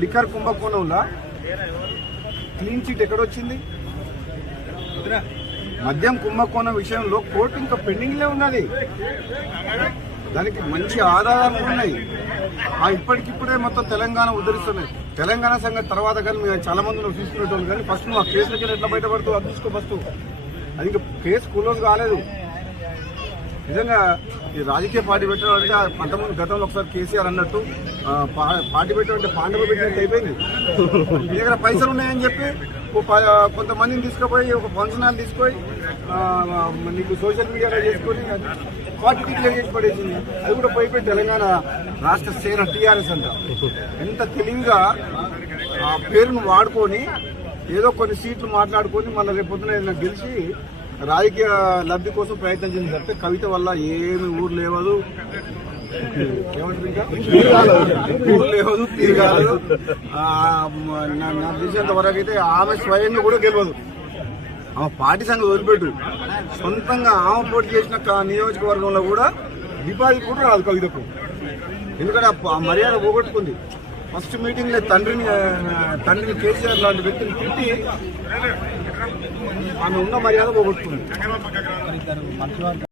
Liquor కుంభకోణంలో clean chit ఎక్కడొచ్చింది? మద్యం కుంభకోణం విషయంలో కోర్టు ఇంకా పెండింగ్లే ఉన్నది. దానికి మంచి ఆధారాలు ఉన్నాయి. ఇప్పటికిప్పుడే మొత్తం తెలంగాణ ఉద్ధరిస్తున్నాయి. తెలంగాణ సంగతి తర్వాత కానీ మేము చాలా మంది నువ్వు తీసుకునేటోళ్ళు, కానీ ఫస్ట్ నువ్వు ఆ కేసులకి ఎట్లా బయటపడుతూ అది తీసుకో ఫస్ట్. అది ఇంకా కేసు క్లోజ్ కాలేదు. నిజంగా ఈ రాజకీయ పార్టీ పెట్టడం అంటే అంతకుముందు గతంలో ఒకసారి కేసీఆర్ అన్నట్టు పార్టీ పెట్టడం అంటే పాండవ పెట్టినట్టు అయిపోయింది. మీ దగ్గర పైసలు ఉన్నాయని చెప్పి కొంతమందిని తీసుకుపోయి ఒక ఫంక్షన్ హాల్ తీసుకొని నీకు సోషల్ మీడియాలో చేసుకొని పార్టీ డిక్లేర్ చేసి పడేసింది. అది కూడా పోయిపోయి తెలంగాణ రాష్ట్ర సేన టీఆర్ఎస్ అంట ఎంత తెలివిగా ఆ పేరును వాడుకొని ఏదో కొన్ని సీట్లు మాట్లాడుకొని మళ్ళీ రేపు పొద్దున ఏదైనా గెలిచి రాజకీయ లబ్ధి కోసం ప్రయత్నం చేసింది తప్పితే కవిత వల్ల ఏమి ఊరు లేవదు, లేవదు, తిరగదు. నాకు తెలిసినంత వరకు అయితే ఆమె స్వయంగా కూడా గెలవదు. ఆమె పార్టీ సంగతి వదిలిపెట్టు, సొంతంగా ఆమె పోటీ చేసిన నియోజకవర్గంలో కూడా డిపాజిట్ కూడా రాదు కవితకు. ఎందుకంటే ఆ మర్యాద పోగొట్టుకుంది. ఫస్ట్ మీటింగ్లో తండ్రిని కేసీఆర్ లాంటి వ్యక్తిని తిట్టి ఆమె ఉన్న మర్యాద పోగొట్టుకుంది.